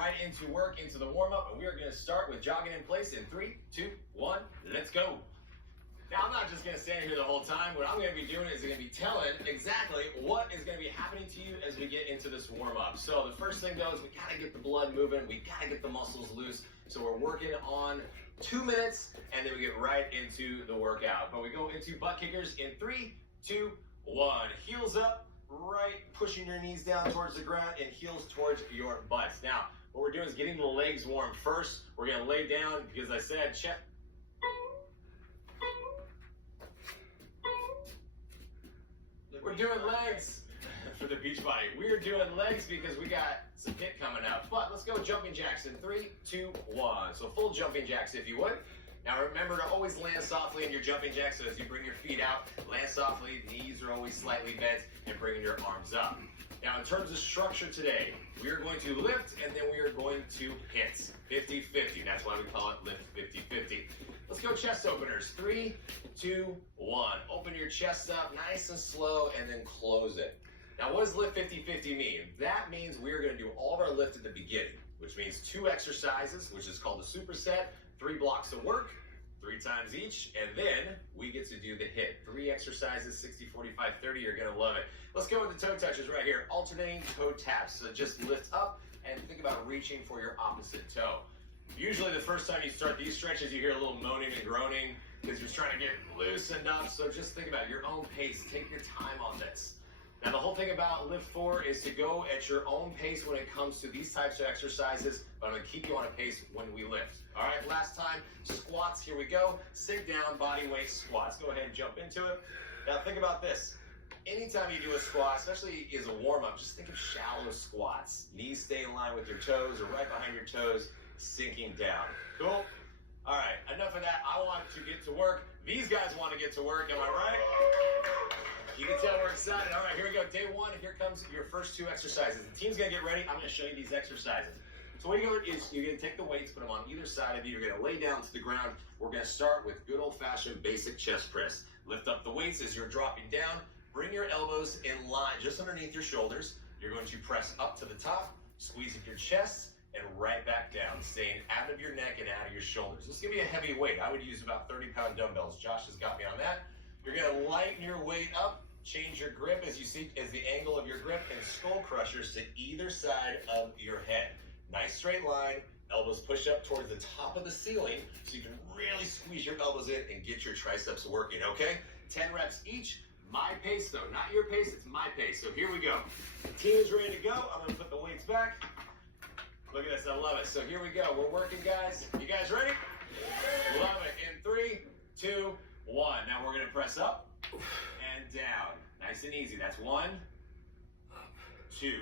right into work, into the warm-up, and we are going to start with jogging in place in 3, 2, 1, let's go. Now, I'm not just going to stand here the whole time. What I'm going to be doing is going to be telling exactly what is going to be happening to you as we get into this warm-up. So the first thing, though, is we got to get the blood moving. We got to get the muscles loose. So we're working on 2 minutes, and then we get right into the workout. But we go into butt kickers in 3, 2, 1. Heels up, right, pushing your knees down towards the ground, and heels towards your butts. Now, what we're doing is getting the legs warm first. We're going to lay down, because I said, check. We're doing legs for the beach body. We're doing legs because we got some HIIT coming up. But let's go jumping jacks in 3, 2, 1. So full jumping jacks if you would. Now remember to always land softly in your jumping jacks. So as you bring your feet out, land softly. Knees are always slightly bent and bringing your arms up. Now in terms of structure today, we are going to lift and then we are going to hit 50-50. That's why we call it lift 50-50. Let's go chest openers. 3, 2, 1. Open your chest up nice and slow and then close it. Now what does lift 50-50 mean? That means we're going to do all of our lift at the beginning, which means 2 exercises, which is called a superset, 3 blocks of work, 3 times each, and then we get to do the HIIT. 3 exercises, 60, 45, 30, you're gonna love it. Let's go with the toe touches right here. Alternating toe taps. So just lift up and think about reaching for your opposite toe. Usually the first time you start these stretches, you hear a little moaning and groaning because you're trying to get loosened up. So just think about your own pace. Take your time on this. Now the whole thing about LIIFT4 is to go at your own pace when it comes to these types of exercises, but I'm gonna keep you on a pace when we lift. All right, last time, squats, here we go. Sit down, body weight squats. Go ahead and jump into it. Now think about this. Anytime you do a squat, especially as a warm-up, just think of shallow squats. Knees stay in line with your toes or right behind your toes, sinking down. Cool? All right, enough of that. I want to get to work. These guys want to get to work, am I right? You can tell we're excited. All right, here we go. Day 1, here comes your first 2 exercises. The team's gonna get ready. I'm gonna show you these exercises. So what you're gonna do is you're gonna take the weights, put them on either side of you. You're gonna lay down to the ground. We're gonna start with good old-fashioned basic chest press. Lift up the weights as you're dropping down. Bring your elbows in line just underneath your shoulders. You're going to press up to the top, squeeze up your chest, and right back down, staying out of your neck and out of your shoulders. This is gonna be a heavy weight. I would use about 30-pound dumbbells. Josh has got me on that. You're gonna lighten your weight up, change your grip as you see as the angle of your grip, and skull crushers to either side of your head. Nice straight line, elbows push up towards the top of the ceiling so you can really squeeze your elbows in and get your triceps working, okay? 10 reps each. My pace though, not your pace, it's my pace. So here we go. The team is ready to go. I'm gonna put the weights back. Look at this, I love it. So here we go, we're working, guys. You guys ready? Love it. In 3, 2, 1. Now we're gonna press up and down. Nice and easy. That's 1, 2,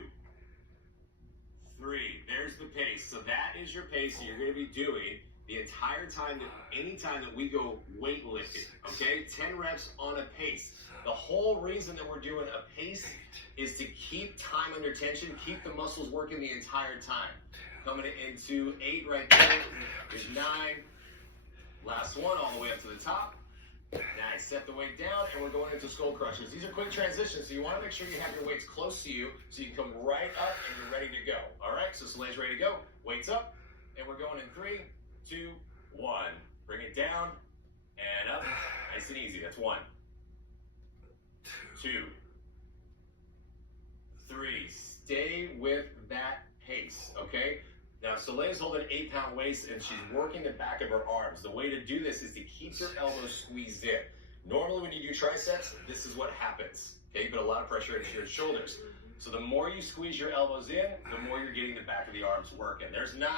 3. There's the pace. So that is your pace that you're gonna be doing the entire time, anytime that we go weightlifting, okay? 10 reps on a pace. The whole reason that we're doing a pace is to keep time under tension, keep the muscles working the entire time. Coming into 8 right there, there's 9. Last one, all the way up to the top. Nice, set the weight down, and we're going into skull crushers. These are quick transitions, so you wanna make sure you have your weights close to you so you can come right up and you're ready to go. All right, so Soleil's ready to go. Weights up, and we're going in 3, 2, 1. Bring it down and up. Nice and easy. That's 1, 2, 3. Stay with that pace, okay? Now, Soleil's holding 8-pound weights and she's working the back of her arms. The way to do this is to keep your elbows squeezed in. Normally, when you do triceps, this is what happens. Okay, you put a lot of pressure into your shoulders. So the more you squeeze your elbows in, the more you're getting the back of the arms working. There's 9.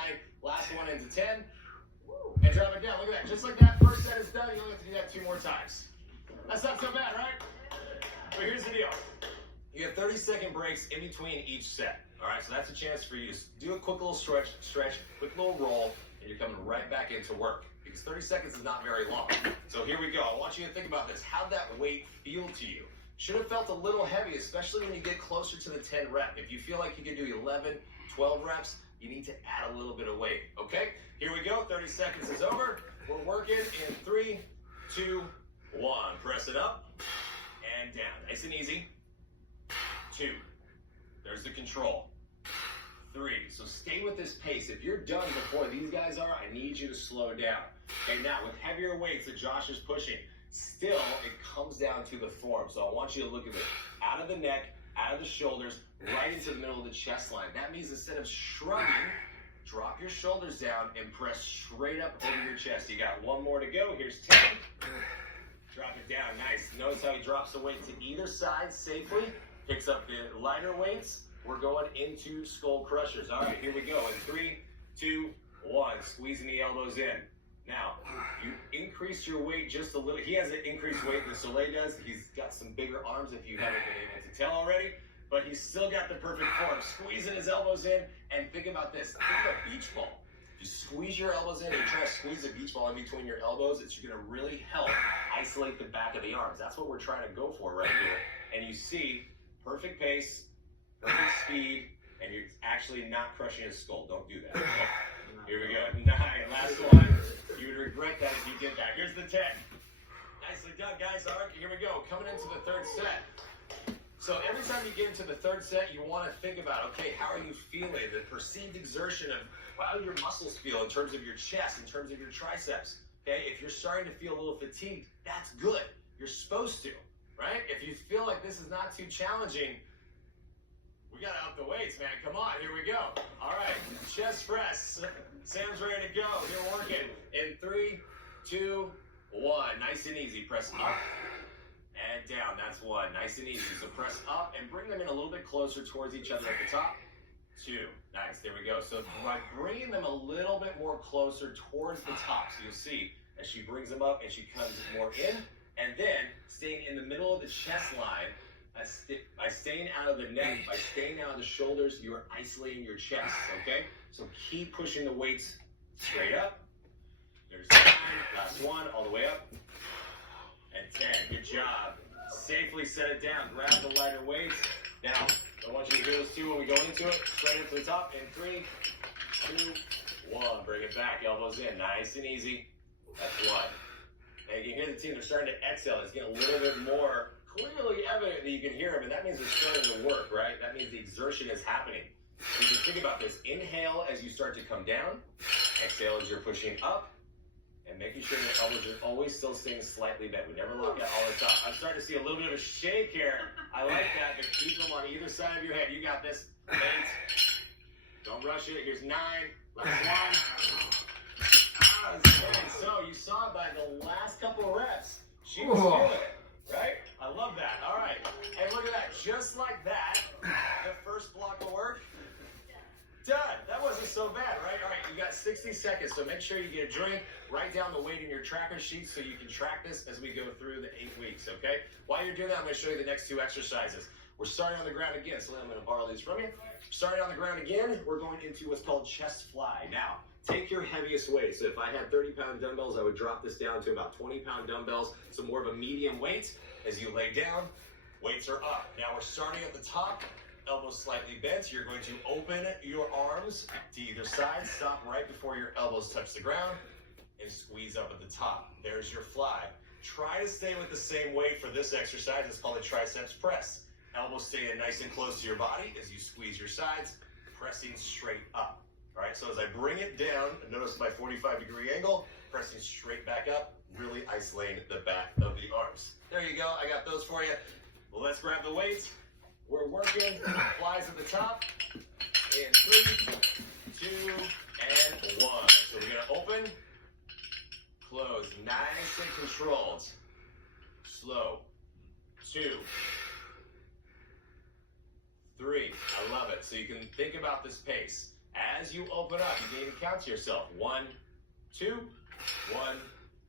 Last one into 10. And drop it down. Look at that. Just like that, first set is done. You only have to do that 2 more times. That's not so bad, right? But here's the deal. You have 30-second breaks in between each set. All right, so that's a chance for you to do a quick little stretch, quick little roll, and you're coming right back into work. Because 30 seconds is not very long. So here we go. I want you to think about this. How'd that weight feel to you? Should have felt a little heavy, especially when you get closer to the 10 rep. If you feel like you can do 11, 12 reps, you need to add a little bit of weight, okay? Here we go, 30 seconds is over. We're working in 3, 2, 1. Press it up and down. Nice and easy. 2. There's the control. 3. So stay with this pace. If you're done before these guys are, I need you to slow down. Okay, now with heavier weights that Josh is pushing, still it comes down to the form. So I want you to look at this. Out of the neck, out of the shoulders, right into the middle of the chest line. That means instead of shrugging, drop your shoulders down and press straight up over your chest. You got 1 more to go. Here's 10. Drop it down. Nice. Notice how he drops the weight to either side safely. Picks up the lighter weights. We're going into skull crushers. All right, here we go. In 3, 2, 1. Squeezing the elbows in. Now, you increase your weight just a little. He has an increased weight than Soleil does. He's got some bigger arms if you haven't been able to tell already. But he's still got the perfect form. Squeezing his elbows in. And think about this. Think of a beach ball. You squeeze your elbows in and you try to squeeze a beach ball in between your elbows. It's going to really help isolate the back of the arms. That's what we're trying to go for right here. And you see perfect pace, perfect speed, and you're actually not crushing his skull. Don't do that. Here we go. 9. Last one. You would regret that if you did that. Here's the 10. Nicely done, guys. All right, here we go. Coming into the 3rd set. So every time you get into the 3rd set, you want to think about, okay, how are you feeling? The perceived exertion of how your muscles feel in terms of your chest, in terms of your triceps. Okay, if you're starting to feel a little fatigued, that's good. You're supposed to, right? If you feel like this is not too challenging, we got to up the weights, man. Come on, here we go. All right, chest press. Sam's ready to go. You're working. In 3, 2, 1. Nice and easy. Press up and down. That's 1. Nice and easy. So press up and bring them in a little bit closer towards each other at the top. 2. Nice. There we go. So by bringing them a little bit more closer towards the top, so you'll see as she brings them up and she comes more in, and then staying in the middle of the chest line. By staying out of the neck, by staying out of the shoulders, you're isolating your chest, okay? So keep pushing the weights straight up. There's 9, last one, all the way up. And 10, good job. Safely set it down, grab the lighter weights. Now, I want you to hear this too when we go into it. Straight up to the top in 3, 2, 1. Bring it back, elbows in, nice and easy. That's 1. And you can hear the team, they're starting to exhale. It's getting a little bit more clearly evident that you can hear them, and that means it's starting to work, right? That means the exertion is happening. You can think about this. Inhale as you start to come down. Exhale as you're pushing up. And making sure your elbows are always still staying slightly bent. We never look at all the top. I'm starting to see a little bit of a shake here. I like that, but keep them on either side of your head. You got this. 8. Don't rush it. Here's 9. Last 1. And so you saw by the last couple of reps, she was feeling it, right? I love that. All right. And look at that. Just like that, the first block of work, done. That wasn't so bad, right? All right, you got 60 seconds, so make sure you get a drink. Write down the weight in your tracker sheet so you can track this as we go through the 8 weeks, okay? While you're doing that, I'm going to show you the next 2 exercises. We're starting on the ground again, so I'm going to borrow these from you. Starting on the ground again, we're going into what's called chest fly. Now, take your heaviest weight. So if I had 30-pound dumbbells, I would drop this down to about 20-pound dumbbells, so more of a medium weight. As you lay down, weights are up. Now we're starting at the top, elbows slightly bent. You're going to open your arms to either side, stop right before your elbows touch the ground, and squeeze up at the top. There's your fly. Try to stay with the same weight for this exercise. It's called a triceps press. Elbows stay nice and close to your body as you squeeze your sides, pressing straight up. All right, so as I bring it down, notice my 45-degree angle, pressing straight back up, really isolating the back of the arms. There you go. I got those for you. Well, let's grab the weights. We're working. Flies at the top. In 3, 2, and 1. So we're going to open, close, nice and controlled. Slow. 2, 3. I love it. So you can think about this pace. As you open up, you can even count to yourself. 1, 2, 1,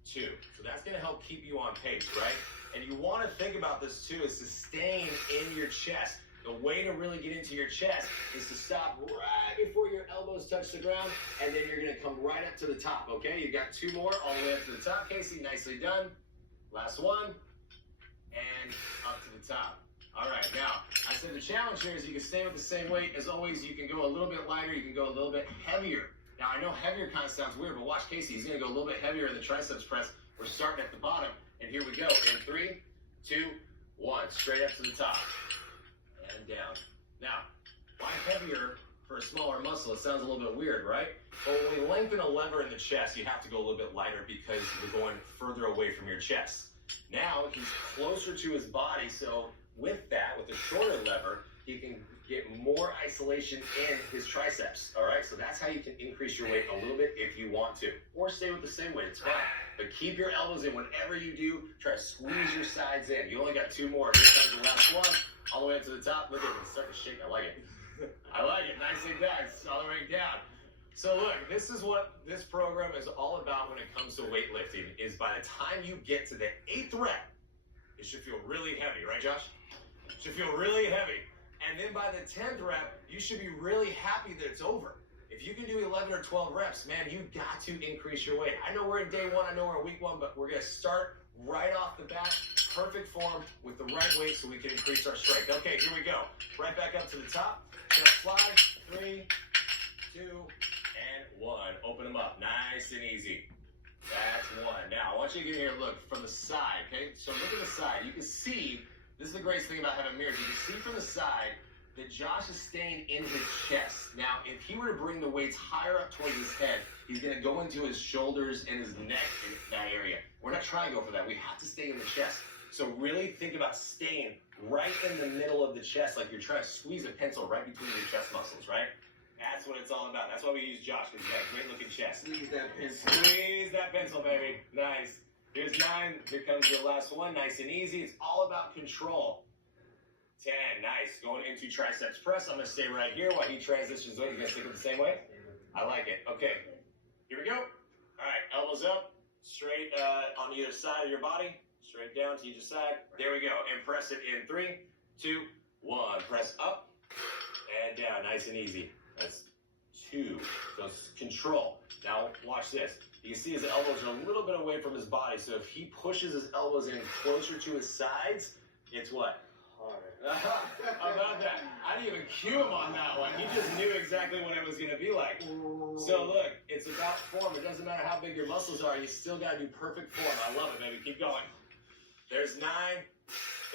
2. So that's going to help keep you on pace, right? And you want to think about this too, is sustain in your chest. The way to really get into your chest is to stop right before your elbows touch the ground, and then you're going to come right up to the top, okay? You got 2 more all the way up to the top, Casey. Nicely done. Last one. And up to the top. All right, now, I said the challenge here is you can stay with the same weight. As always, you can go a little bit lighter. You can go a little bit heavier. Now, I know heavier kind of sounds weird, but watch Casey. He's going to go a little bit heavier in the triceps press. We're starting at the bottom. And here we go. In 3, 2, 1. Straight up to the top. And down. Now, why heavier for a smaller muscle. It sounds a little bit weird, right? But when we lengthen a lever in the chest, you have to go a little bit lighter because you're going further away from your chest. Now he's closer to his body, so with that, with the shorter lever, he can get more isolation in his triceps, all right? So that's how you can increase your weight a little bit if you want to, or stay with the same weight, it's fine. But keep your elbows in whenever you do. Try to squeeze your sides in. You only got 2 more. Here comes the last one, all the way up to the top. Look at it, it's starting to shake. I like it. I like it, nicely done. It's all the way down. So look, this is what this program is all about when it comes to weightlifting, is by the time you get to the 8th rep, it should feel really heavy, right, Josh? It should feel really heavy. And then by the 10th rep, you should be really happy that it's over. If you can do 11 or 12 reps, man, you've got to increase your weight. I know we're in day 1, I know we're in week 1, but we're going to start right off the bat, perfect form with the right weight so we can increase our strength. Okay, here we go. Right back up to the top. Gonna fly. 3, 2, and 1. Open them up. Nice and easy. That's 1. Now, I want you to get here and look from the side, okay? So look at the side. You can see, this is the greatest thing about having mirrors. You can see from the side that Josh is staying in his chest. Now, if he were to bring the weights higher up towards his head, he's going to go into his shoulders and his neck in that area. We're not trying to go for that. We have to stay in the chest. So really think about staying right in the middle of the chest, like you're trying to squeeze a pencil right between your chest muscles, right? That's what it's all about. That's why we use Josh, because he's got a great-looking chest. Squeeze that pencil. Squeeze that pencil, baby. Nice. Here's 9. Here comes your last one. Nice and easy. It's all about control. 10. Nice. Going into triceps press. I'm going to stay right here while he transitions. You're going to stick it the same way? I like it. Okay. Here we go. All right. Elbows up. Straight on either side of your body. Straight down to each side. There we go. And press it in 3, 2, 1. Press up and down. Nice and easy. That's 2. So it's control. Now watch this. You can see his elbows are a little bit away from his body. So if he pushes his elbows in closer to his sides, it's what? Harder. How about that? I didn't even cue him on that one. He just knew exactly what it was going to be like. So look, it's about form. It doesn't matter how big your muscles are. You still got to do perfect form. I love it, baby. Keep going. There's 9.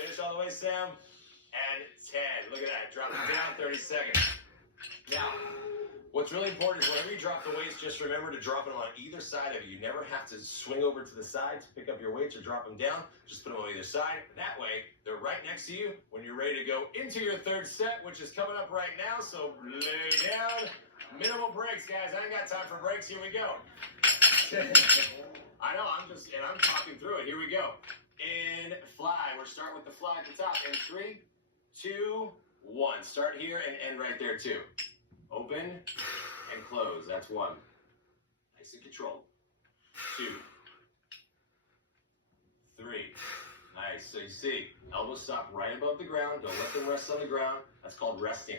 Finish all the way, Sam. And 10. Look at that. Drop it down 30 seconds. Now, what's really important is whenever you drop the weights, just remember to drop them on either side of you. You never have to swing over to the side to pick up your weights or drop them down. Just put them on either side. That way, they're right next to you when you're ready to go into your 3rd set, which is coming up right now. So lay down. Minimal breaks, guys. I ain't got time for breaks. Here we go. I know, I'm talking through it. Here we go. And fly. We're starting with the fly at the top. In 3, 2, 1. Start here and end right there, too. Open and close. That's 1. Nice and controlled. 2, 3. Nice. So you see, elbows stop right above the ground. Don't let them rest on the ground. That's called resting.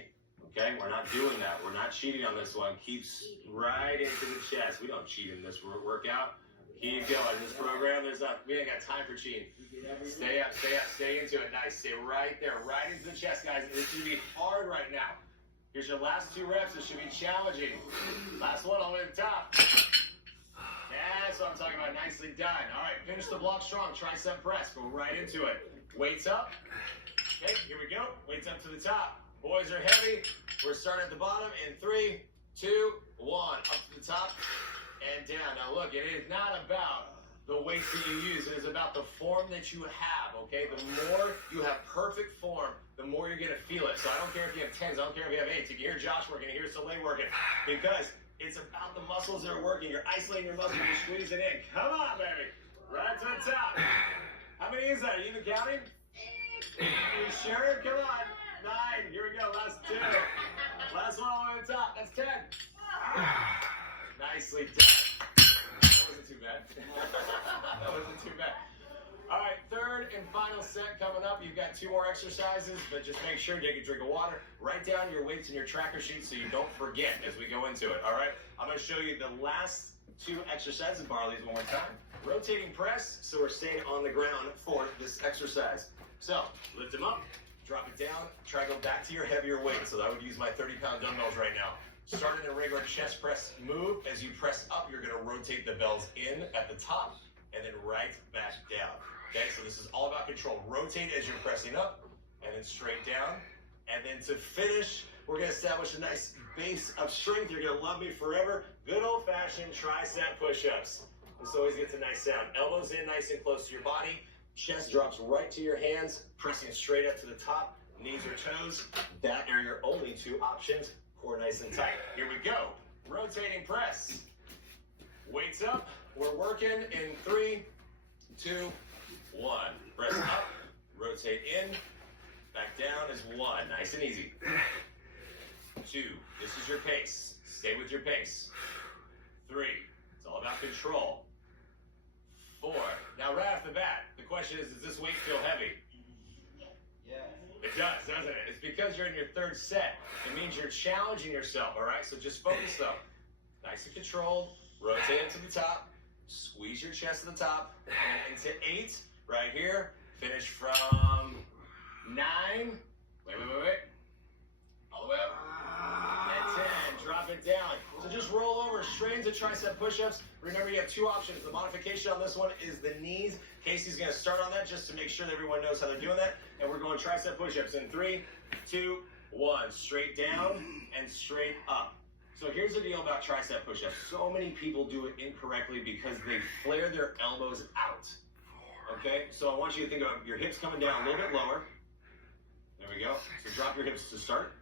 Okay? We're not doing that. We're not cheating on this one. Keeps right into the chest. We don't cheat in this workout. Keep going. This program, we ain't got time for cheating. Stay up, stay into it. Nice. Stay right there, right into the chest, guys. This should be hard right now. Here's your last 2 reps. It should be challenging. Last one all the way to the top. That's what I'm talking about. Nicely done. All right, finish the block strong. Tricep press. Go right into it. Weights up. Okay, here we go. Weights up to the top. Boys are heavy. We're starting at the bottom in 3, 2, 1. Up to the top and down. Now look, it is not about the weights that you use. It is about the form that you have, okay? The more you have perfect form, the more you're going to feel it. So I don't care if you have 10s. I don't care if you have 8s. You can hear Josh working. You hear Soleil working. Because it's about the muscles that are working. You're isolating your muscles. You're squeezing in. Come on, baby. Right to the top. How many is that? Are you even counting? You sure? Come on. 9. Here we go. Last 2. Last one all the way to the top. That's 10. Nicely done. That wasn't too bad. That wasn't too bad. All right, 3rd and final set coming up. You've got 2 more exercises, but just make sure you take a drink of water. Write down your weights in your tracker sheet so you don't forget as we go into it, all right? I'm going to show you the last 2 exercises. Borrow these one more time. Rotating press, so we're staying on the ground for this exercise. So, lift them up, drop it down, try to go back to your heavier weight. So I would use my 30-pound dumbbells right now. Start in a regular chest press move. As you press up, you're going to rotate the bells in at the top and then right back down. Okay, so this is all about control. Rotate as you're pressing up and then straight down. And then to finish, we're going to establish a nice base of strength. You're going to love me forever. Good old-fashioned tricep push-ups. This always gets a nice sound. Elbows in nice and close to your body. Chest drops right to your hands, pressing straight up to the top. Knees or toes. That are your only two options. Core nice and tight. Here we go. Rotating press. Weights up. We're working in 3, 2, 1. Press up. Rotate in. Back down is 1. Nice and easy. 2. This is your pace. Stay with your pace. 3. It's all about control. 4. Now right off the bat, the question is, does this weight feel heavy? Yeah. It does, doesn't it? It's because you're in your third set. It means you're challenging yourself, all right? So just focus though. Nice and controlled. Rotate it to the top. Squeeze your chest to the top. And into 8, right here. Finish from 9. Wait. All the way up. And 10. Drop it down. So just roll over. Straight into tricep push-ups. Remember, you have 2 options. The modification on this one is the knees. Casey's going to start on that just to make sure that everyone knows how they're doing that. And we're going tricep push-ups in 3, 2, 1. Straight down and straight up. So here's the deal about tricep push-ups. So many people do it incorrectly because they flare their elbows out. Okay? So I want you to think of your hips coming down a little bit lower. There we go. So drop your hips to start.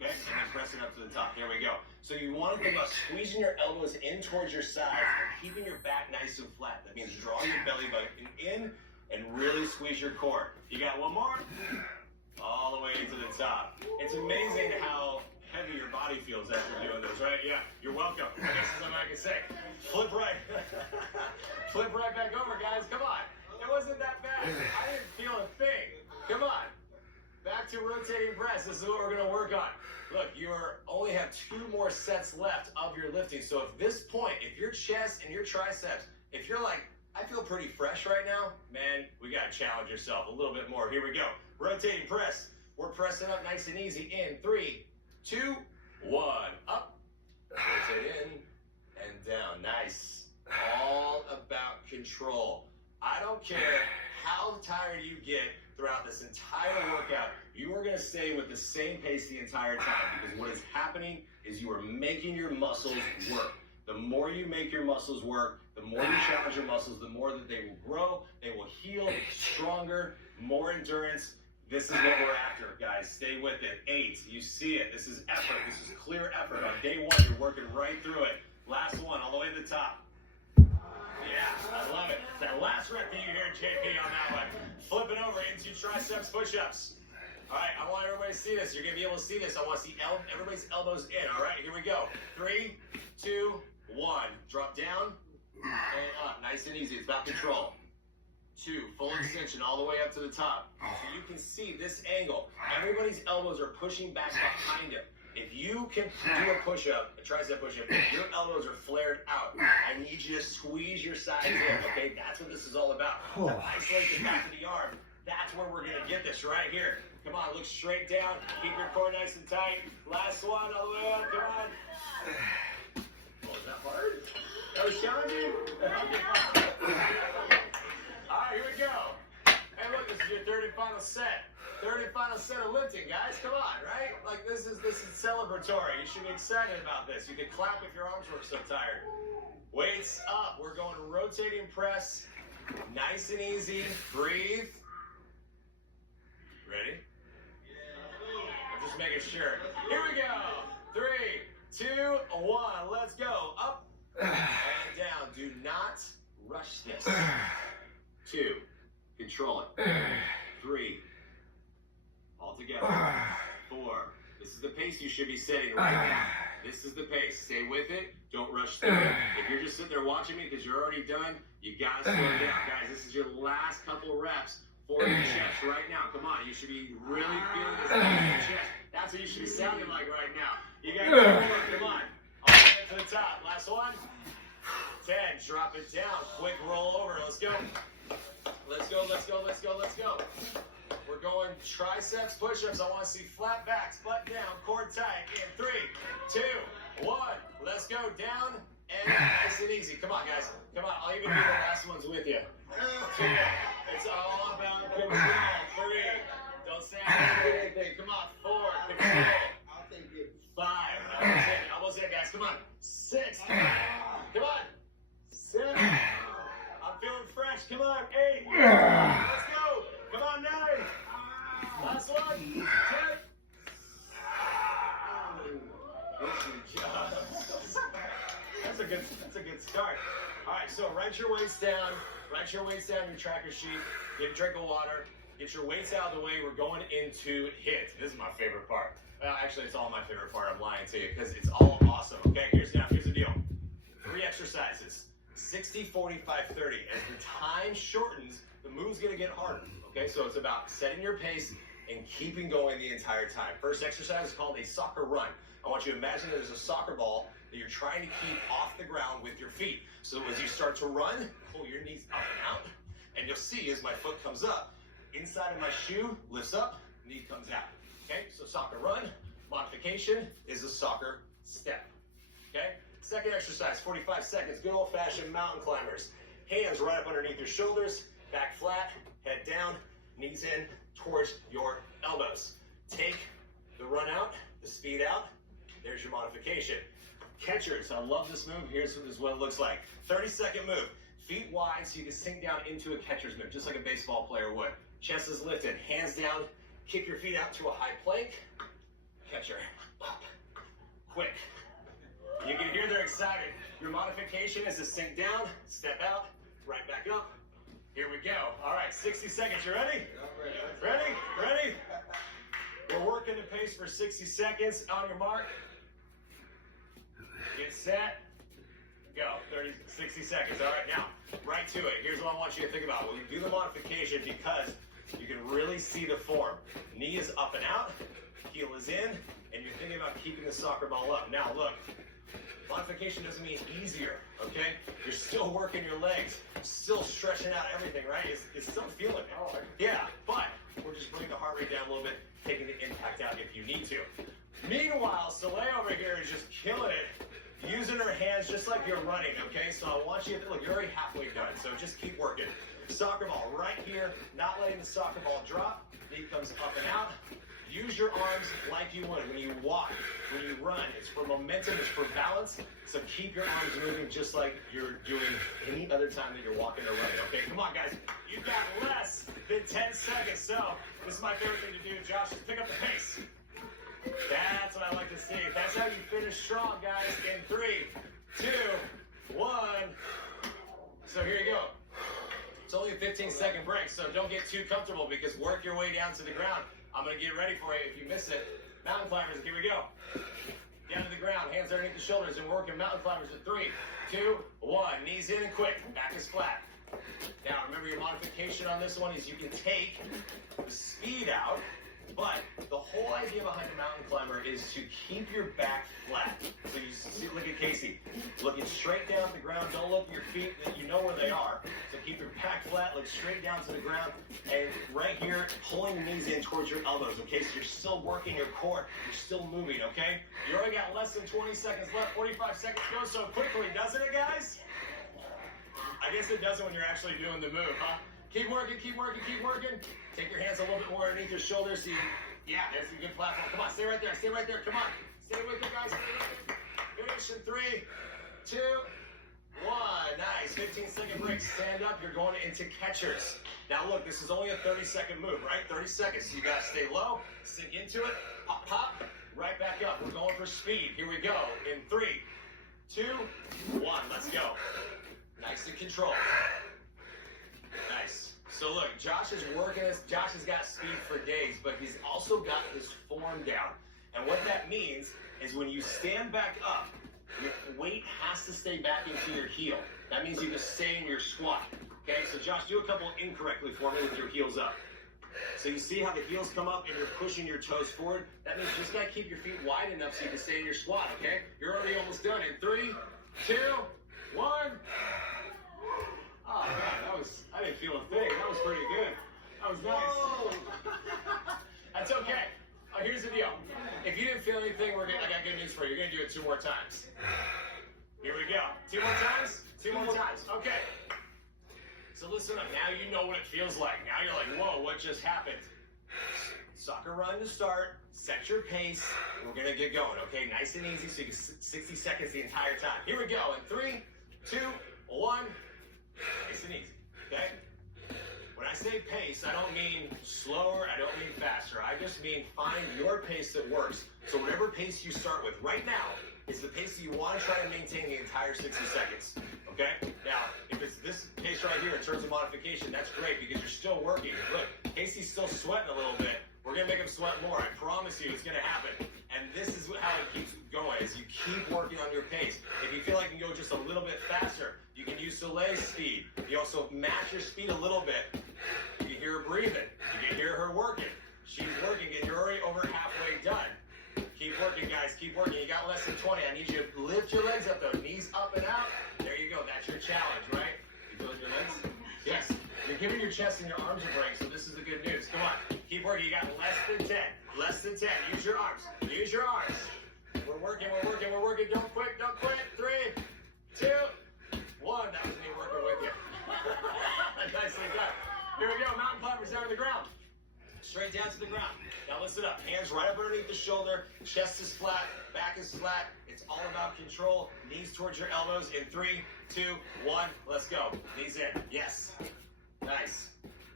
Okay? And then press it up to the top. There we go. So you want to think about squeezing your elbows in towards your sides and keeping your back nice and flat. That means draw your belly button in and really squeeze your core. You got one more? All the way to the top. It's amazing how heavy your body feels after doing this, right? Yeah, you're welcome. I guess that's what I can say. Flip right. Flip right back over, guys. Come on. It wasn't that bad. I didn't feel a thing. Come on. Back to rotating press. This is what we're going to work on. Look, you only have 2 more sets left of your lifting. So at this point, if your chest and your triceps, if you're like, I feel pretty fresh right now, man, we got to challenge yourself a little bit more. Here we go. Rotating press. We're pressing up nice and easy in 3, 2, 1. Up. Rotate in and down. Nice. All about control. I don't care how tired you get throughout this entire workout, you are going to stay with the same pace the entire time, because what is happening is you are making your muscles work. The more you make your muscles work, the more you challenge your muscles, the more that they will grow, they will heal stronger, more endurance. This is what we're after, guys. Stay with it. 8, you see it. This is effort. This is clear effort. On day 1, you're working right through it. Last one, all the way to the top. Yeah, I love it. That last rep that you hear JP on that one. Flip it over into triceps push-ups. All right, I want everybody to see this. You're going to be able to see this. I want to see everybody's elbows in. All right, here we go. 3, 2, 1. Drop down and up. Nice and easy. It's about control. 2, full extension all the way up to the top. So you can see this angle. Everybody's elbows are pushing back behind him. If you can do a push-up, a tricep push-up, if your elbows are flared out, I need you to squeeze your sides in, okay? That's what this is all about. To isolate the back of the arm, that's where we're going to get this right here. Come on, look straight down. Keep your core nice and tight. Last one, all the way up. Come on. Oh, was that hard? That was challenging? All right, here we go. Hey, look, this is your third and final set. Third and final set of lifting, guys. Come on, right? Like, this is celebratory. You should be excited about this. You can clap if your arms work so tired. Weights up. We're going rotating press. Nice and easy. Breathe. Ready? I'm just making sure. Here we go. 3, 2, 1. Let's go. Up and down. Do not rush this. 2. Control it. 3. All together. 4. This is the pace you should be setting right now. This is the pace. Stay with it. Don't rush through it. If you're just sitting there watching me because you're already done, you got to slow down. Guys, this is your last couple reps for your chest right now. Come on. You should be really feeling this in your chest. That's what you should be sounding like right now. You got to go more. Come on. All the way to the top. Last one. 10. Drop it down. Quick roll over. Let's go. Let's go, let's go, let's go, let's go. We're going triceps push-ups. I want to see flat backs, butt down, core tight. In 3, 2, 1. Let's go down and nice and easy. Come on, guys. Come on. I'll even do the last ones with you. 2. It's all about control. 3. Don't say I didn't do anything. Come on. 4. Control. 5. 6. Come on. 7. I'm feeling fresh. Come on. 8. Let's go. Come on, 9. Last one. 10. Good job. That's a good start. All right, so write your weights down. Write your weights down in your tracker sheet. Get a drink of water. Get your weights out of the way. We're going into HIIT. This is my favorite part. Actually, it's all my favorite part. I'm lying to you because it's all awesome. Okay, here's the deal. 3 exercises. 60, 45, 30. As the time shortens, the move's going to get harder. Okay, so it's about setting your pace and keeping going the entire time. First exercise is called a soccer run. I want you to imagine there's a soccer ball that you're trying to keep off the ground with your feet. So as you start to run, pull your knees up and out, and you'll see as my foot comes up, inside of my shoe lifts up, knee comes out. Okay, so soccer run. Modification is a soccer step. Okay, second exercise, 45 seconds, good old-fashioned mountain climbers. Hands right up underneath your shoulders, back flat, head down, knees in towards your elbows. Take the run out, the speed out. There's your modification. Catchers, I love this move. Here's what it looks like. 30-second move. Feet wide so you can sink down into a catcher's move, just like a baseball player would. Chest is lifted, hands down, kick your feet out to a high plank. Catcher, pop, quick. You can hear they're excited. Your modification is to sink down, step out, right back up. Here we go. All right, 60 seconds. You ready? Ready? Ready? We're working the pace for 60 seconds. On your mark. Get set. Go. 60 seconds. All right, now, right to it. Here's what I want you to think about. We do the modification because you can really see the form. Knee is up and out, heel is in, and you're thinking about keeping the soccer ball up. Now, look, modification doesn't mean easier, okay? You're still working your legs, still stretching out everything, right? It's still feeling it. Yeah, but we're just bringing the heart rate down a little bit, taking the impact out if you need to. Meanwhile, Soleil over here is just killing it, using her hands just like you're running, okay? So I want you to, look, you're already halfway done, so just keep working. Soccer ball right here, not letting the soccer ball drop. Knee comes up and out. Use your arms like you would when you walk, when you run. It's for momentum, it's for balance. So keep your arms moving just like you're doing any other time that you're walking or running. Okay, come on, guys. You've got less than 10 seconds. So this is my favorite thing to do, Josh, is pick up the pace. That's what I like to see. That's how you finish strong, guys. In 3, 2, 1. So here you go. It's only a 15-second break, so don't get too comfortable because work your way down to the ground. I'm going to get ready for you if you miss it. Mountain climbers, here we go. Down to the ground, hands underneath the shoulders, and working mountain climbers at 3, 2, 1. Knees in and quick. Back is flat. Now, remember your modification on this one is you can take the speed out, but the whole idea behind a mountain climber is to keep your back flat. So you see, look at Casey, looking straight down at the ground. Don't look at your feet, you know where they are. So keep your back flat, look straight down to the ground, and right here, pulling the knees in towards your elbows, okay? So you're still working your core, you're still moving, okay? You already got less than 20 seconds left. 45 seconds goes so quickly, doesn't it, guys? I guess it doesn't when you're actually doing the move, huh? Keep working, keep working, keep working. Take your hands a little bit more underneath your shoulders. So yeah, that's a good platform. Come on, stay right there. Stay right there. Come on. Stay with it, guys. Stay with it. Finish in 3, 2, 1. Nice. 15-second break. Stand up. You're going into catchers. Now, look, this is only a 30-second move, right? 30 seconds. So you got to stay low, sink into it, pop, pop, right back up. We're going for speed. Here we go. In 3, 2, 1. Let's go. Nice and controlled. Nice. So look, Josh is working this. Josh has got speed for days, but he's also got his form down. And what that means is when you stand back up, your weight has to stay back into your heel. That means you just stay in your squat. Okay, so Josh, do a couple incorrectly for me with your heels up. So you see how the heels come up and you're pushing your toes forward? That means you just gotta keep your feet wide enough so you can stay in your squat, okay? You're already almost done. In 3, 2, 1. Oh man, I didn't feel a thing. That was pretty good. That was nice. That's okay. Here's the deal. If you didn't feel anything, I got good news for you. You're gonna do it 2 more times. Here we go. 2 more times? 2 more times. Okay. So listen up. Now you know what it feels like. Now you're like, whoa, what just happened? soccer run to start. Set your pace. We're going to get going, okay? Nice and easy, so you get 60 seconds the entire time. Here we go in 3, 2, 1. Nice and easy, okay? When I say pace, I don't mean slower, I don't mean faster. I just mean find your pace that works. So whatever pace you start with right now is the pace that you want to try to maintain the entire 60 seconds, okay? Now, if it's this pace right here in terms of modification, that's great because you're still working. Look, Casey's still sweating a little bit. We're going to make him sweat more. I promise you it's going to happen. And this is how it keeps going, is you keep working on your pace. If you feel like you can go just a little bit faster, you can use Soleil's speed. You also match your speed a little bit. You can hear her breathing. You can hear her working. She's working, and you're already over halfway done. Keep working, guys. Keep working. You got less than 20. I need you to lift your legs up, though. Knees up and out. There you go. That's your challenge, right? You build your legs? Yes. You're giving your chest and your arms a break, so this is the good news. Come on. Keep working. You got less than 10. Less than 10. Use your arms. Use your arms. We're working. We're working. We're working. Don't quit. Don't quit. 3, 2, 1. That was me working with you. Nicely done. Here we go. Mountain climbers down to the ground. Straight down to the ground. Now listen up. Hands right up underneath the shoulder. Chest is flat. Back is flat. It's all about control. Knees towards your elbows in 3, 2, 1. Let's go. Knees in. Yes. Nice.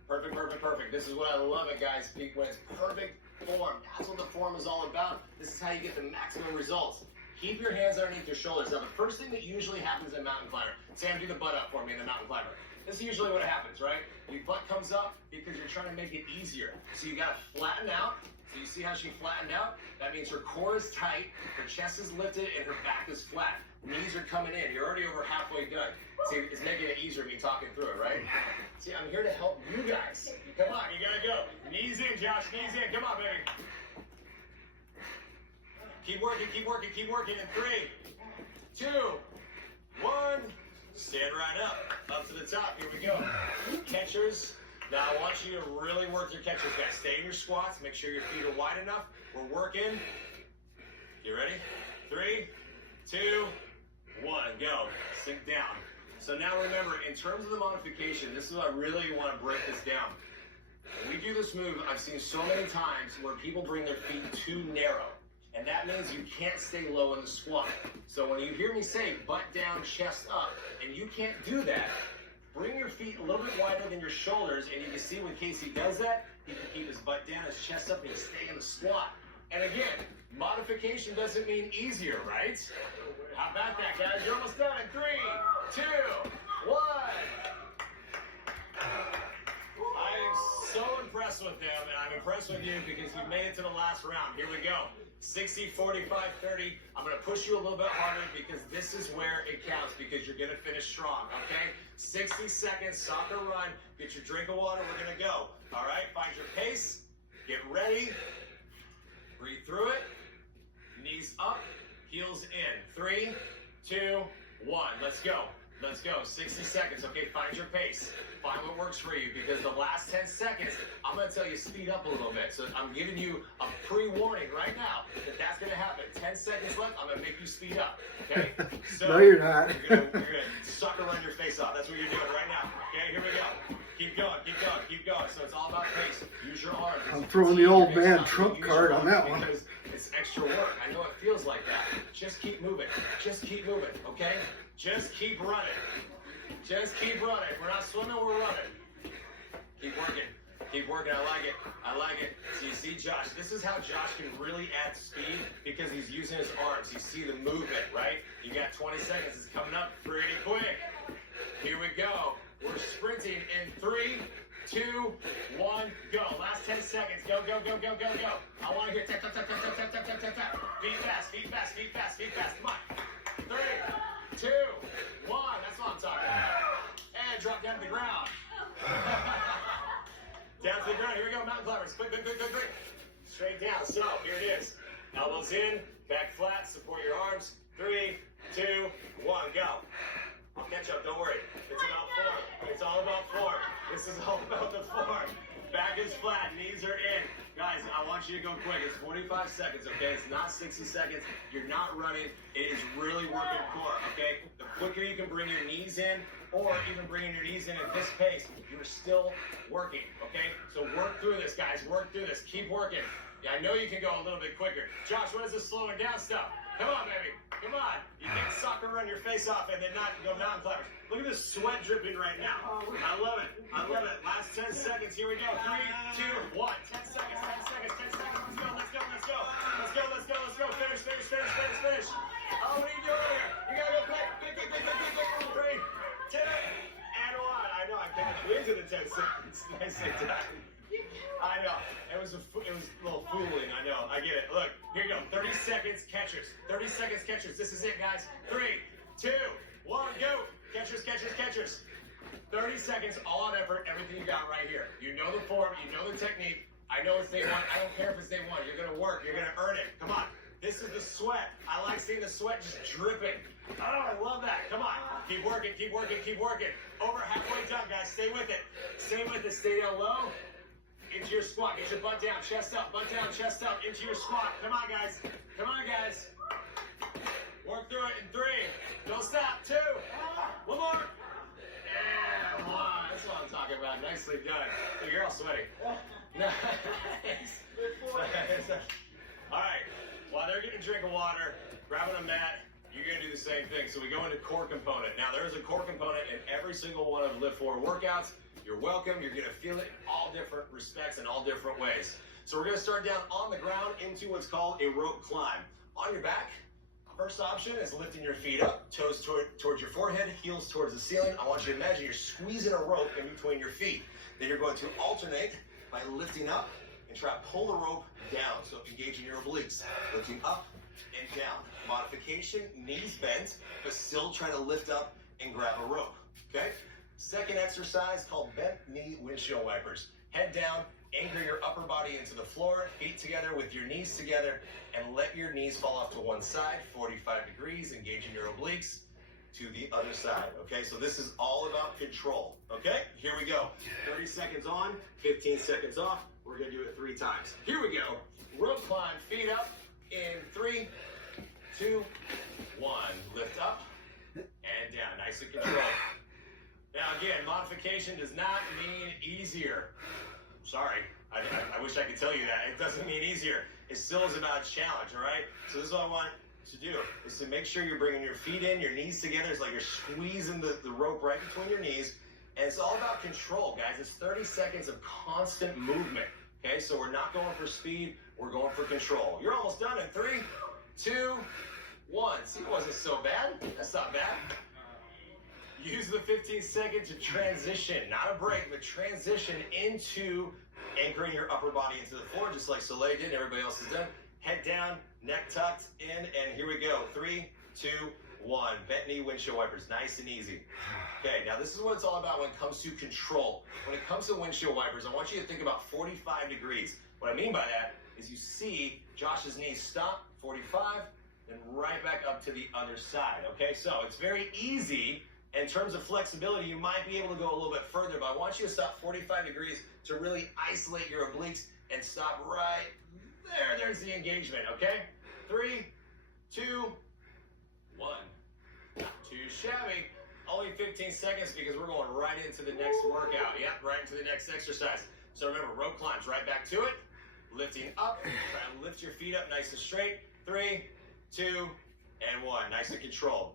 Perfect, perfect, perfect. This is what I love it, guys. When it's perfect form. That's what the form is all about. This is how you get the maximum results. Keep your hands underneath your shoulders. Now, the first thing that usually happens in mountain climber, Sam, do the butt up for me in the mountain climber. This is usually what happens, right? Your butt comes up because you're trying to make it easier. So you got to flatten out. So you see how she flattened out? That means her core is tight, her chest is lifted, and her back is flat. Knees are coming in. You're already over halfway done. See, it's making it easier me talking through it, right? See, I'm here to help you guys. Come on, you gotta go. Knees in, Josh, knees in. Come on, baby. Keep working, keep working, keep working in 3, 2, 1. Stand right up to the top. Here we go. Catchers. Now I want you to really work your catchers, guys. Stay in your squats. Make sure your feet are wide enough. We're working. You ready? 3, 2, 1. Go. Sink down. So now remember, in terms of the modification, this is what I really want to break this down. When we do this move, I've seen so many times where people bring their feet too narrow. And that means you can't stay low in the squat. So when you hear me say butt down, chest up, and you can't do that, bring your feet a little bit wider than your shoulders, and you can see when Casey does that, he can keep his butt down, his chest up, and he can stay in the squat. And again, modification doesn't mean easier, right? How about that, guys? You're almost done in 3, 2, 1. I am so impressed with them, and I'm impressed with you because you made it to the last round. Here we go. 60, 45, 30. I'm going to push you a little bit harder because this is where it counts because you're going to finish strong, okay? 60 seconds, soccer run. Get your drink of water. We're going to go. All right? Find your pace. Get ready. Breathe through it. Knees up. Heels in. 3, 2, 1. Let's go. Let's go. 60 seconds. Okay, find your pace. Find what works for you because the last 10 seconds, I'm going to tell you speed up a little bit. So I'm giving you a pre-warning right now that that's going to happen. 10 seconds left, I'm going to make you speed up. Okay? So no, you're not. You're going to sucker run your face off. That's what you're doing right now. Okay, here we go. Keep going, keep going, keep going. So it's all about pace. Use your arms. I'm throwing the old man trump card on that one. Because it's extra work. I know it feels like that. Just keep moving. Just keep moving, okay? Just keep running. Just keep running. If we're not swimming, we're running. Keep working. Keep working. I like it. I like it. So you see Josh. This is how Josh can really add speed because he's using his arms. You see the movement, right? You got 20 seconds. It's coming up pretty quick. Here we go. We're sprinting in 3, 2, 1, go. Last 10 seconds. Go, go, go, go, go, go. I want to hear tap, tap, tap, tap, tap, tap, tap, tap, tap. Feet fast, feet fast, feet fast, feet fast. Come on. 3, 2, 1. That's what I'm talking about. And drop down to the ground. Down to the ground. Here we go. Mountain climbers. Quick, quick, quick, quick, quick. Straight down. So here it is. Elbows in, back flat. Support your arms. 3, 2, 1. Go. I'll catch up. Don't worry. It's about form. It's all about form. This is all about the form. Back is flat. Knees are in. Guys, I want you to go quick. It's 45 seconds, okay? It's not 60 seconds. You're not running. It is really working core, okay? The quicker you can bring your knees in, or even bringing your knees in at this pace, you're still working, okay? So work through this, guys. Work through this. Keep working. Yeah, I know you can go a little bit quicker. Josh, what is this slowing down stuff? Come on, baby. Come on. You can soccer run your face off and then not go mountain climbers. Look at this sweat dripping right now. I love it. I love it. Last 10 seconds. Here we go. 3, 2, 1. 10 seconds. 10 seconds. 10 seconds. Let's go. Let's go. Let's go. Let's go. Let's go. Let's go. Finish. Finish. Finish. Finish. Finish. Oh, what are you doing here? You gotta go quick. Quick, quick, quick, quick, quick, quick. 3, 2, and 1. I know. I can't into the 10 seconds. Nicely done. I know. It was a little fooling. I know. I get it. Look, here you go. 30 seconds, catchers. 30 seconds, catchers. This is it, guys. 3, 2, 1, go. Catchers, catchers, catchers. 30 seconds, all out effort, everything you got right here. You know the form. You know the technique. I know it's day one. I don't care if it's day one. You're going to work. You're going to earn it. Come on. This is the sweat. I like seeing the sweat just dripping. Oh, I love that. Come on. Keep working, keep working, keep working. Over halfway done, guys. Stay with it. Stay with it. Stay down low. Into your squat. Get your butt down, chest up, butt down, chest up, into your squat. Come on, guys. Come on, guys. Work through it in 3. Don't stop. 2. One more. And 1. That's what I'm talking about. Nicely done. Oh, you're all sweaty. Nice. All right. While they're getting a drink of water, grabbing a mat, you're going to do the same thing. So we go into core component. Now, there is a core component in every single one of LIIFT4 workouts. You're welcome. You're going to feel it in all different respects and all different ways. So we're going to start down on the ground into what's called a rope climb. On your back, first option is lifting your feet up, toes towards your forehead, heels towards the ceiling. I want you to imagine you're squeezing a rope in between your feet. Then you're going to alternate by lifting up and try to pull the rope down. So engaging your obliques, lifting up and down. Modification, knees bent, but still trying to lift up and grab a rope, okay? Second exercise called bent knee windshield wipers. Head down, anchor your upper body into the floor, feet together with your knees together, and let your knees fall off to one side, 45 degrees, engaging your obliques to the other side, okay? So this is all about control, okay? Here we go. 30 seconds on, 15 seconds off. We're gonna do it 3 times. Here we go. Rope climb, feet up in 3, 2, 1. Lift up and down, nice and controlled. Now again, modification does not mean easier. Sorry, I wish I could tell you that. It doesn't mean easier. It still is about challenge, all right? So this is what I want to do, is to make sure you're bringing your feet in, your knees together. It's like you're squeezing the rope right between your knees. And it's all about control, guys. It's 30 seconds of constant movement, okay? So we're not going for speed, we're going for control. You're almost done in 3, 2, 1. See, it wasn't so bad. That's not bad. Use the 15 seconds to transition, not a break, but transition into anchoring your upper body into the floor, just like Soleil did and everybody else has done. Head down, neck tucked in, and here we go. 3, 2, 1. Bent knee windshield wipers, nice and easy. Okay, now this is what it's all about when it comes to control. When it comes to windshield wipers, I want you to think about 45 degrees. What I mean by that is you see Josh's knees stop, 45, and right back up to the other side, okay? So it's very easy. In terms of flexibility, you might be able to go a little bit further, but I want you to stop 45 degrees to really isolate your obliques and stop right there. There's the engagement, okay? 3, 2, 1. Not too shabby. Only 15 seconds because we're going right into the next workout. Yep, right into the next exercise. So remember, rope climbs, right back to it. Lifting up, try to lift your feet up nice and straight. 3, 2, and 1. Nice and controlled.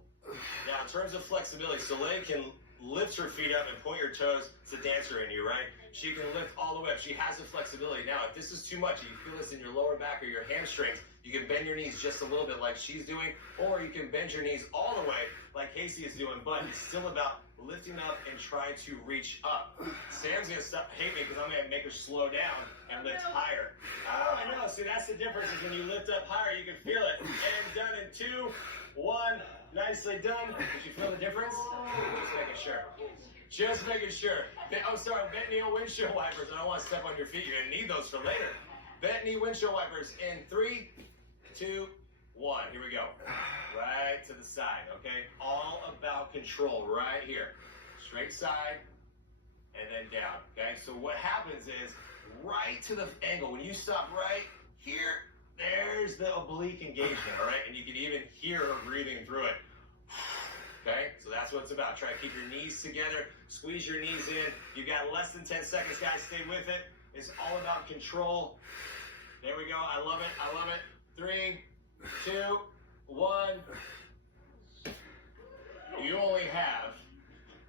Now, in terms of flexibility, Soleil can lift her feet up and point your toes. It's a dancer in you, right? She can lift all the way up. She has the flexibility. Now, if this is too much, you feel this in your lower back or your hamstrings, you can bend your knees just a little bit like she's doing, or you can bend your knees all the way like Casey is doing, but it's still about lifting up and trying to reach up. Sam's going to hate me because I'm going to make her slow down and lift higher. Oh, I know. See, that's the difference is when you lift up higher, you can feel it. And done in 2, 1. Nicely done. Did you feel the difference? Just making sure. Just making sure. Oh, sorry, bent knee windshield wipers. I don't want to step on your feet. You're going to need those for later. Bent knee windshield wipers in 3, 2, 1. Here we go. Right to the side, okay? All about control right here. Straight side and then down, okay? So what happens is right to the angle. When you stop right here, there's the oblique engagement, all right? And you can even hear her breathing through it. Okay? So That's what it's about. Try to keep your knees together. Squeeze your knees in. You've got less than 10 seconds, guys. Stay with it. It's all about control. There we go. I love it. I love it. 3, 2, 1. You only have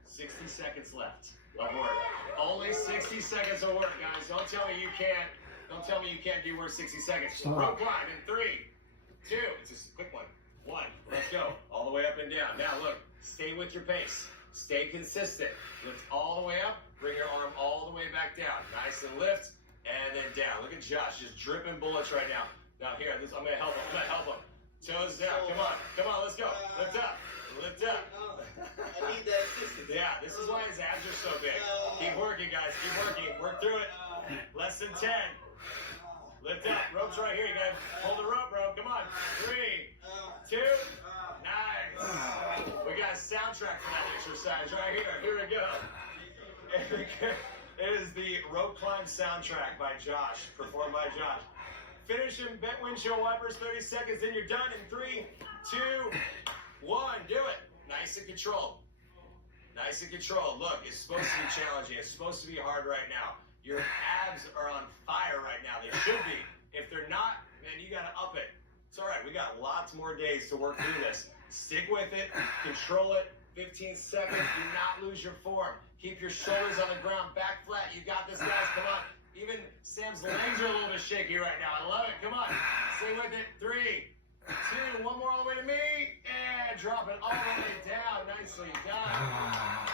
60 seconds left of work. Only 60 seconds of work, guys. Don't tell me you can't. Don't tell me you can't do work 60 seconds. Rope climb in 3, 2. It's just a quick one. 1. Let's go. All the way up and down. Now look. Stay with your pace. Stay consistent. Lift all the way up. Bring your arm all the way back down. Nice and lift. And then down. Look at Josh, just dripping bullets right now. Now here, I'm going to help him. I'm going to help him. Toes down. Come on. Come on, let's go. Lift up. Lift up. I need that assistance. Yeah, this is why his abs are so big. Keep working, guys. Keep working. Work through it. Less than 10. Lift up. Rope's right here. You got to hold the rope, bro. Come on. 3, 2. Nice. We got a soundtrack for that exercise right here. Here we go. It is the rope climb soundtrack by Josh, performed by Josh. Finish in bent windshield wipers, 30 seconds, then you're done in 3, 2, 1. Do it. Nice and controlled. Nice and controlled. Look, it's supposed to be challenging. It's supposed to be hard right now. Your abs are on fire right now. They should be. If they're not, man, you got to up it. It's all right. We got lots more days to work through this. Stick with it. Control it. 15 seconds. Do not lose your form. Keep your shoulders on the ground, back flat. You got this, guys. Come on. Even Sam's legs are a little bit shaky right now. I love it. Come on. Stay with it. 3, 2, 1 more all the way to me. And drop it all the way down. Nicely done.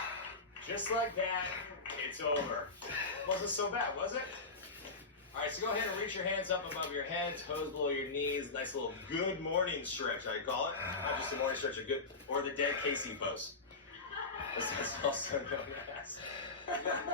Just like that, it's over. Wasn't so bad, was it? All right, so go ahead and reach your hands up above your head, toes below your knees. Nice little good morning stretch, I call it. Not just a morning stretch, or the dead Casey pose. That's also known as.